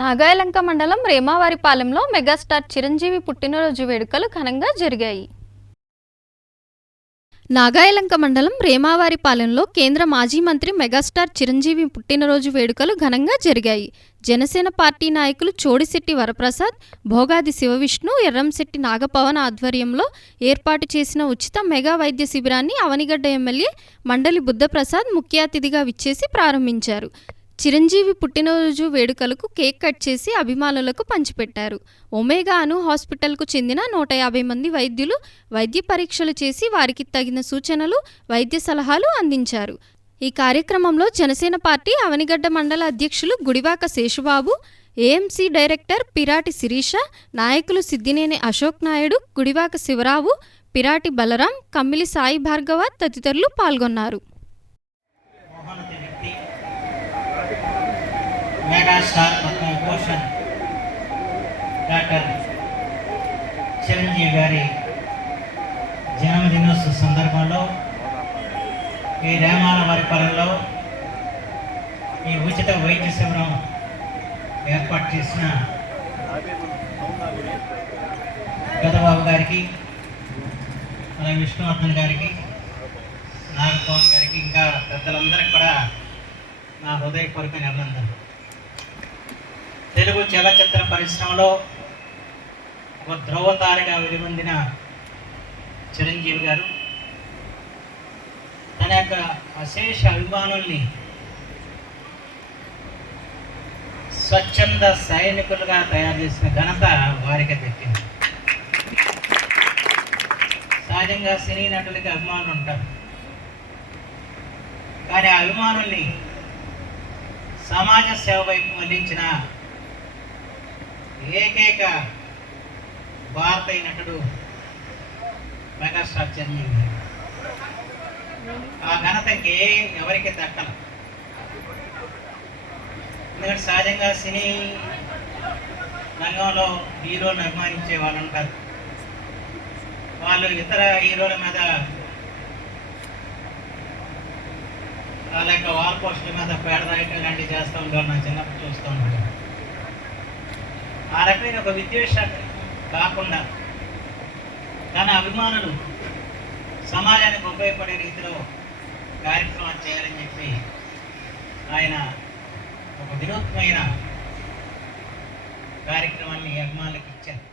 నాగాయలంక మండలం రేమావారిపాలెంలో మెగాస్టార్ చిరంజీవి పుట్టినరోజు వేడుకలు ఘనంగా జరిగాయి. నాగాయలంక మండలం రేమావారిపాలెంలో కేంద్ర మాజీ మంత్రి మెగాస్టార్ చిరంజీవి పుట్టినరోజు వేడుకలు ఘనంగా జరిగాయి. జనసేన పార్టీ నాయకులు చోడిశెట్టి వరప్రసాద్, భోగాది శివవిష్ణు, ఎర్రంశెట్టి నాగపవన్ ఆధ్వర్యంలో ఏర్పాటు చేసిన ఉచిత మెగా వైద్య శిబిరాన్ని అవనిగడ్డ ఎమ్మెల్యే మండలి బుద్ధప్రసాద్ ముఖ్య అతిథిగా విచ్చేసి ప్రారంభించారు. చిరంజీవి పుట్టినరోజు వేడుకలకు కేక్ కట్ చేసి అభిమానులకు పంచిపెట్టారు. ఒమేగా అను హాస్పిటల్కు చెందిన 150 మంది వైద్యులు వైద్య పరీక్షలు చేసి వారికి తగిన సూచనలు, వైద్య సలహాలు అందించారు. ఈ కార్యక్రమంలో జనసేన పార్టీ అవనిగడ్డ మండల అధ్యక్షులు గుడివాక శేషుబాబు, ఏఎంసీ డైరెక్టర్ పిరాటి శిరీష, నాయకులు సిద్దినేని అశోక్ నాయుడు, గుడివాక శివరావు, పిరాటి బలరాం, కమ్మిలి సాయి భార్గవ తదితరులు పాల్గొన్నారు. మెగాస్టార్ పద్మభూషణ్ డాక్టర్ చిరంజీవి గారి జన్మదినోత్సవ సందర్భంలో ఈ రేమావారిపాలెంలో ఈ ఉచిత వైద్య శిబిరం ఏర్పాటు చేసిన గదబాబు గారికి, అలాగే విష్ణువర్ధన్ గారికి, నాగపవన్ గారికి, ఇంకా పెద్దలందరికీ కూడా నా హృదయపూర్వకమైన అభినందనలు. తెలుగు చలచిత్ర పరిశ్రమలో ఒక ధ్రువతారగా వెలుగొందిన చిరంజీవి గారు తన యొక్క అశేష అభిమానుల్ని స్వచ్ఛంద సైనికులుగా తయారు చేసిన ఘనత వారికి దక్కింది. సహజంగా సినీ నటులకి అభిమానులు ఉంటారు, కానీ ఆ అభిమానుల్ని సమాజ సేవ వైపు మళ్లించిన ఏకైక భారతీయ నటుడు మెగాస్టార్ చిరంజీవి. ఆ ఘనత ఎవరికి దక్కల. ఎందుకంటే సహజంగా సినీ రంగంలో హీరోలను అభిమానించే వాళ్ళు ఉంటారు. వాళ్ళు ఇతర హీరోల మీద వాళ్ళ యొక్క వాల్ పోస్టుల మీద పేడదాయటం లాంటివి చేస్తూ ఉండేవాళ్ళు. నా చిన్నప్పుడు చూస్తూ ఉంటాను. ఆ రకమైన ఒక విద్వేషం కాకుండా తన అభిమానులు సమాజానికి ఉపయోగపడే రీతిలో కార్యక్రమాలు చేయాలని చెప్పి ఆయన ఒక వినూత్నమైన కార్యక్రమాన్ని అభిమానులకు ఇచ్చారు.